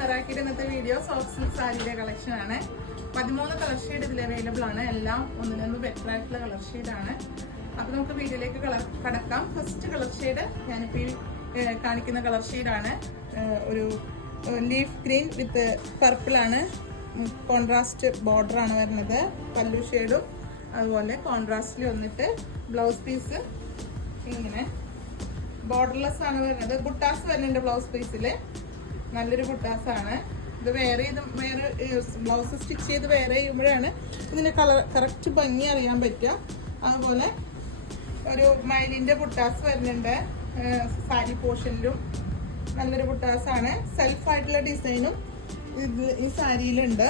മെറാക്കിയുടെ ഇന്നത്തെ video soft silk സാരിയുടെ collection ആണ്. 13 കളർ ഷെയ്ഡ് ഇതിൽ അവൈലബിൾ ആണ്. എല്ലാം ഒന്നിനൊന്ന് ബെറ്റർ ആയിട്ടുള്ള കളർ ഷെയ്ഡ് ആണ്. അപ്പോൾ നമുക്ക് വീഡിയോയിലേക്ക് കടക്കാം. ഫസ്റ്റ് കളർ ഷെയ്ഡ് ഞാനിപ്പോൾ ഈ കാണിക്കുന്ന കളർ ഷെയ്ഡാണ്. ഒരു ലീഫ് ഗ്രീൻ വിത്ത് പർപ്പിൾ ആണ്. കോൺട്രാസ്റ്റ് ബോർഡർ ആണ് വരുന്നത്. പല്ലു ഷെയ്ഡും അതുപോലെ കോൺട്രാസ്റ്റിൽ വന്നിട്ട് ബ്ലൗസ് പീസ് ഇങ്ങനെ ബോർഡർലെസ് ആണ് വരുന്നത്. ബുട്ടാസ് വരുന്നുണ്ട് ബ്ലൗസ് പീസിൽ. നല്ലൊരു ബുട്ടാസാണ് ഇത്. വേറെ ബ്ലൗസ് സ്റ്റിച്ച് ചെയ്ത് വേറെ ചെയ്യുമ്പോഴാണ് ഇതിൻ്റെ കളർ കറക്റ്റ് ഭംഗി അറിയാൻ പറ്റുക. അതുപോലെ ഒരു മൈലിൻ്റെ ബുട്ടാസ് വരുന്നുണ്ട് സാരി പോർഷനിലും. നല്ലൊരു ബുട്ടാസാണ്. സെൽഫായിട്ടുള്ള ഡിസൈനും ഈ സാരിയിലുണ്ട്.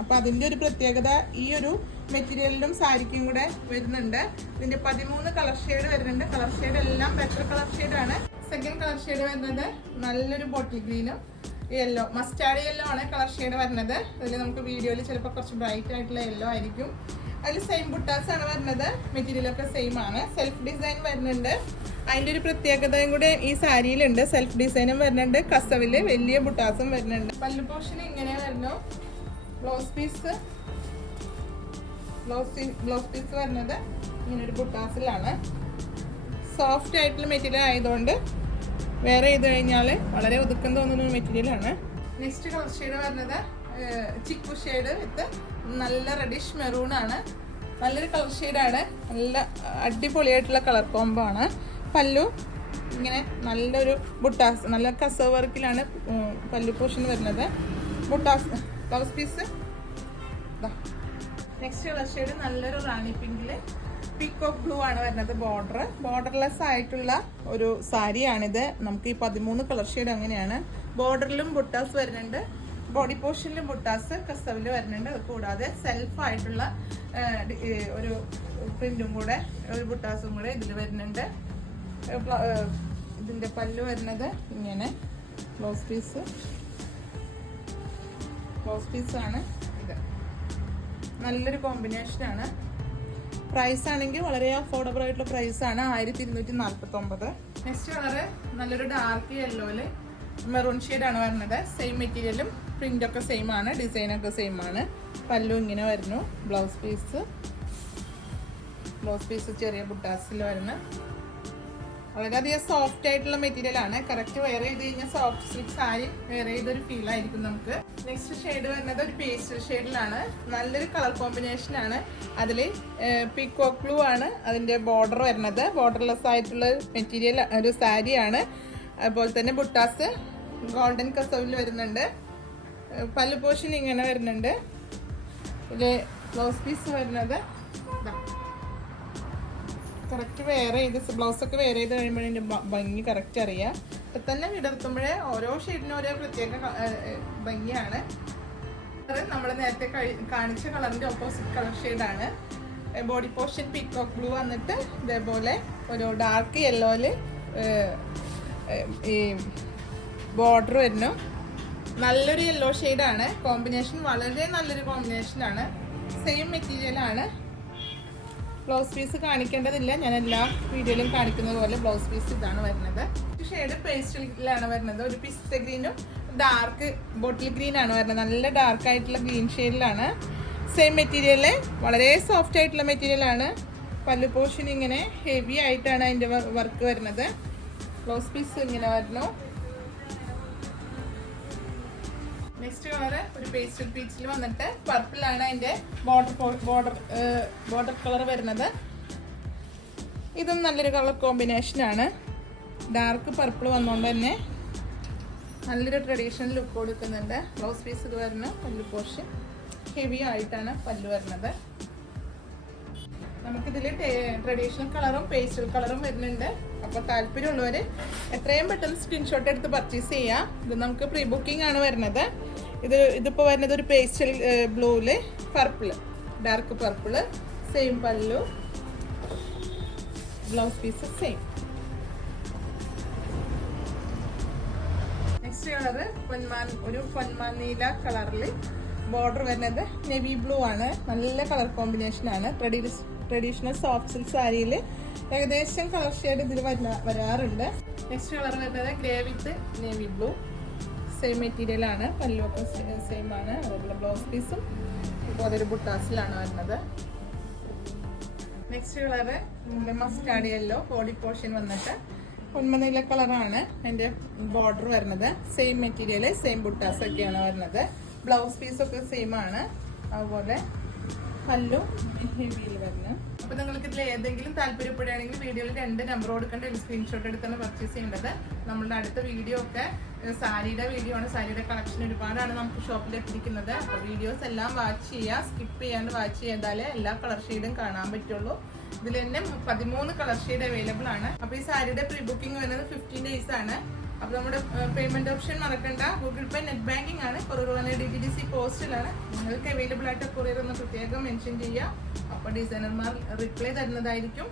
അപ്പോൾ അതിൻ്റെ ഒരു പ്രത്യേകത ഈ ഒരു മെറ്റീരിയലിലും സാരിക്കും കൂടെ വരുന്നുണ്ട്. ഇതിൻ്റെ 13 കളർ ഷെയ്ഡ് വരുന്നുണ്ട്. കളർ ഷെയ്ഡ് എല്ലാം ബെറ്റർ കളർ ഷെയ്ഡാണ്. സെക്കൻഡ് കളർ ഷെയ്ഡ് വരുന്നത് നല്ലൊരു ബോട്ടിൽ ഗ്രീനും യെല്ലോ, മസ്റ്റാർഡ് യെല്ലോ ആണ് കളർ ഷെയ്ഡ് വരുന്നത്. അതിൽ നമുക്ക് വീഡിയോയിൽ ചിലപ്പോൾ കുറച്ച് ബ്രൈറ്റ് ആയിട്ടുള്ള യെല്ലോ ആയിരിക്കും. അതിൽ സെയിം ബുട്ടാസ് ആണ് വരുന്നത്. മെറ്റീരിയലൊക്കെ സെയിം ആണ്. സെൽഫ് ഡിസൈൻ വരുന്നുണ്ട്. അതിൻ്റെ ഒരു പ്രത്യേകതയും കൂടെ ഈ സാരിയിലുണ്ട്. സെൽഫ് ഡിസൈനും വരുന്നുണ്ട്. കസവില് വലിയ ബുട്ടാസും വരുന്നുണ്ട്. പല്ലു പോർഷൻ ഇങ്ങനെ വരുന്നു. ബ്ലൗസ് പീസ് വരുന്നത് ഇങ്ങനൊരു ബുട്ടാസിലാണ്. സോഫ്റ്റ് ആയിട്ടുള്ള മെറ്റീരിയൽ ആയതുകൊണ്ട് വേറെ ചെയ്ത് കഴിഞ്ഞാൽ വളരെ ഒതുക്കം തോന്നുന്ന മെറ്റീരിയലാണ്. നെക്സ്റ്റ് കളർ ഷെയ്ഡ് വരുന്നത് ചിക്കു ഷെയ്ഡ് വിത്ത് നല്ല റെഡിഷ് മെറൂൺ ആണ്. നല്ലൊരു കളർ ഷെയ്ഡാണ്. നല്ല അടിപൊളിയായിട്ടുള്ള കളർ കോംബോ ആണ്. പല്ലു ഇങ്ങനെ നല്ലൊരു ബുട്ടാസ്, നല്ല കസവ് വർക്കിലാണ് പല്ലു പോർഷൻ വരുന്നത്. ബുട്ടാസ് blouse piece. Next colour shade നല്ലൊരു റാണി പിങ്കില് പീക്കോക്ക് ബ്ലൂ ആണ് വരുന്നത്. ബോർഡർലെസ് ആയിട്ടുള്ള ഒരു സാരിയാണിത്. നമുക്ക് ഈ 13 കളർ ഷെയ്ഡ് അങ്ങനെയാണ്. ബോർഡറിലും ബുട്ടാസ് വരുന്നുണ്ട്. ബോഡി പോർഷനിലും ബുട്ടാസ് കസവില് വരുന്നുണ്ട്. അത് കൂടാതെ സെൽഫായിട്ടുള്ള ഒരു പ്രിന്റും കൂടെ, ഒരു ബുട്ടാസും കൂടെ ഇതിൽ വരുന്നുണ്ട്. ഇതിൻ്റെ പല്ലു വരുന്നത് ഇങ്ങനെ ബ്ലൗസ് പീസാണ് ഇത്. നല്ലൊരു കോമ്പിനേഷനാണ്. പ്രൈസ് ആണെങ്കിൽ വളരെ അഫോർഡബിൾ ആയിട്ടുള്ള പ്രൈസാണ്. 1249. നെക്സ്റ്റ് കളറ് നല്ലൊരു ഡാർക്ക് യെല്ലോയില് മെറൂൺ ഷെയ്ഡാണ് വരുന്നത്. സെയിം മെറ്റീരിയലും പ്രിൻ്റൊക്കെ സെയിം ആണ്. ഡിസൈനൊക്കെ സെയിം ആണ്. പല്ലു ഇങ്ങനെ വരുന്നു. ബ്ലൗസ് പീസ് ചെറിയ ബുട്ടാസിൽ വരുന്ന വളരെയധികം സോഫ്റ്റ് ആയിട്ടുള്ള മെറ്റീരിയൽ ആണ്. കറക്റ്റ് വെയർ ചെയ്ത് കഴിഞ്ഞാൽ സോഫ്റ്റ് സിൽക്ക് സാരി വെയർ ചെയ്തൊരു ഫീൽ ആയിരിക്കും നമുക്ക്. നെക്സ്റ്റ് ഷെയ്ഡ് വരുന്നത് ഒരു പേസ്റ്റൽ ഷെയ്ഡിലാണ്. നല്ലൊരു കളർ കോമ്പിനേഷൻ ആണ്. അതിൽ പീക്കോക്ക് ബ്ലൂ ആണ് അതിൻ്റെ ബോർഡർ വരുന്നത്. ബോർഡർലെസ് ആയിട്ടുള്ള മെറ്റീരിയൽ ഒരു സാരിയാണ്. അതുപോലെ തന്നെ ബുട്ടാസ് ഗോൾഡൻ കസവിൽ വരുന്നുണ്ട്. പല്ലു പോർഷൻ ഇങ്ങനെ വരുന്നുണ്ട്. ഇത് ബ്ലൗസ് പീസ് വരുന്നത് കറക്റ്റ് വെയർ ചെയ്ത് ബ്ലൗസൊക്കെ വെയർ ചെയ്ത് കഴിയുമ്പോൾ ഇതിൻ്റെ ഭംഗി കറക്റ്റ് അറിയാം. ഇപ്പം തന്നെ വിടർത്തുമ്പോഴേ ഓരോ ഷെയ്ഡിനും ഓരോ പ്രത്യേക ഭംഗിയാണ്. നമ്മൾ നേരത്തെ കാണിച്ച കളറിൻ്റെ ഓപ്പോസിറ്റ് കളർ ഷെയ്ഡാണ്. ബോഡി പോർഷൻ പീക്കോക്ക് ബ്ലൂ വന്നിട്ട് ഇതേപോലെ ഒരു ഡാർക്ക് യെല്ലോയിൽ ഈ ബോർഡർ വരുന്നു. നല്ലൊരു യെല്ലോ ഷെയ്ഡാണ്. കോമ്പിനേഷൻ വളരെ നല്ലൊരു കോമ്പിനേഷനാണ്. സെയിം മെറ്റീരിയലാണ്. ബ്ലൗസ് പീസ് കാണിക്കേണ്ടതില്ല, ഞാൻ എല്ലാ വീഡിയോയിലും കാണിക്കുന്നത് പോലെ ബ്ലൗസ് പീസ് ഇതാണ് വരുന്നത്. ഷെയ്ഡ് പേസ്റ്റലിലാണ് വരുന്നത്. ഒരു പിസ്ത ഗ്രീനും ഡാർക്ക് ബോട്ടിൽ ഗ്രീൻ ആണ് വരുന്നത്. നല്ല ഡാർക്ക് ആയിട്ടുള്ള ഗ്രീൻ ഷെയ്ഡിലാണ്. സെയിം മെറ്റീരിയല് വളരെ സോഫ്റ്റ് ആയിട്ടുള്ള മെറ്റീരിയലാണ്. പല്ലു പോർഷൻ ഇങ്ങനെ ഹെവി ആയിട്ടാണ് അതിൻ്റെ വർക്ക് വരുന്നത്. ബ്ലൗസ് പീസ് ഇങ്ങനെ വരുന്നു. നെക്സ്റ്റ് കളറ് ഒരു പേസ്റ്റൽ പീച്ചിൽ വന്നിട്ട് പർപ്പിളാണ് അതിൻ്റെ ബോർഡർ കളർ വരുന്നത്. ഇതും നല്ലൊരു കളർ കോമ്പിനേഷനാണ്. ഡാർക്ക് പർപ്പിൾ വന്നുകൊണ്ട് തന്നെ നല്ലൊരു ട്രഡീഷണൽ ലുക്ക് കൊടുക്കുന്നുണ്ട്. ബ്ലൗസ് പീസ് ഇത് വരുന്നു. പല്ലു പോർഷൻ ഹെവി ആയിട്ടാണ് പല്ലു വരുന്നത്. നമുക്കിതിൽ ട്രഡീഷണൽ കളറും പേസ്റ്റൽ കളറും വരുന്നുണ്ട്. അപ്പോൾ താല്പര്യമുള്ളവർ എത്രയും പെട്ടെന്ന് സ്ക്രീൻഷോട്ട് എടുത്ത് പർച്ചേസ് ചെയ്യാം. ഇത് നമുക്ക് പ്രീ ബുക്കിംഗ് ആണ് വരുന്നത്. ഇതിപ്പോൾ വരുന്നത് ഒരു പേസ്റ്റൽ ബ്ലൂവില് dark purple, same pallu, blouse piece same. Next colour ഒരു പൊന്മാൻ നീല കളറിൽ ബോർഡർ വരുന്നത് നേവി ബ്ലൂ ആണ്. നല്ല കളർ കോമ്പിനേഷനാണ്. ട്രഡീഷണൽ സോഫ്റ്റ് സിൽക്ക് സാരിയിൽ ഏകദേശം കളർ ഷെയ്ഡ് ഇതിൽ വരാറുണ്ട്. നെക്സ്റ്റ് കളർ വരുന്നത് ഗ്രേ വിത്ത് നേവി ബ്ലൂ. സെയിം മെറ്റീരിയൽ ആണ്, പല്ലുവൊക്കെ സെയിം ആണ്. അതേപോലെ ബ്ലൗസ് പീസും ഇപ്പോൾ അതൊരു ബുട്ടാസിലാണ് വരുന്നത്. Next colour mustard yellow, body portion വന്നിട്ട് പൊന്മനയിലെ കളറാണ് അതിന്റെ ബോർഡർ വരുന്നത്. സെയിം മെറ്റീരിയൽ, സെയിം ബുട്ടാസ് ഒക്കെയാണ് വരുന്നത്. ബ്ലൗസ് പീസൊക്കെ സെയിം ആണ്. അതുപോലെ പല്ലു ഹെവിയിൽ വരുന്നത്. അപ്പൊ നിങ്ങൾക്ക് ഇതിൽ ഏതെങ്കിലും താല്പര്യപ്പെടുകയാണെങ്കിൽ വീഡിയോയിൽ 2 നമ്പർ കൊടുക്കേണ്ട ഒരു സ്ക്രീൻഷോട്ട് എടുത്താണ് പർച്ചേസ് ചെയ്യേണ്ടത്. നമ്മളുടെ അടുത്ത വീഡിയോ ഒക്കെ സാരിയുടെ വീഡിയോ ആണ്. സാരിയുടെ കളക്ഷൻ ഒരുപാടാണ് നമുക്ക് ഷോപ്പിൽ എത്തിയിരിക്കുന്നത്. അപ്പോൾ വീഡിയോസ് എല്ലാം വാച്ച് ചെയ്യുക, സ്കിപ്പ് ചെയ്യാണ്ട് വാച്ച് ചെയ്താലേ എല്ലാ കളർ ഷെയ്ഡും കാണാൻ പറ്റുള്ളൂ. ഇതിൽ തന്നെ 13 കളർ ഷെയ്ഡ് അവൈലബിൾ ആണ്. അപ്പോൾ ഈ സാരിയുടെ പ്രീ ബുക്കിംഗ് വരുന്നത് 15 ഡേയ്സ് ആണ്. അപ്പോൾ നമ്മുടെ പേയ്മെന്റ് ഓപ്ഷൻ മറക്കണ്ട. ഗൂഗിൾ പേ, നെറ്റ് ബാങ്കിങ് ആണ്. Courier DTDC പോസ്റ്റിലാണ്. നിങ്ങൾക്ക് അവൈലബിൾ ആയിട്ട് കൊറിയർ ഒന്ന് പ്രത്യേകം മെൻഷൻ ചെയ്യുക. അപ്പോൾ ഡിസൈനർമാർ റിപ്ലൈ തരുന്നതായിരിക്കും.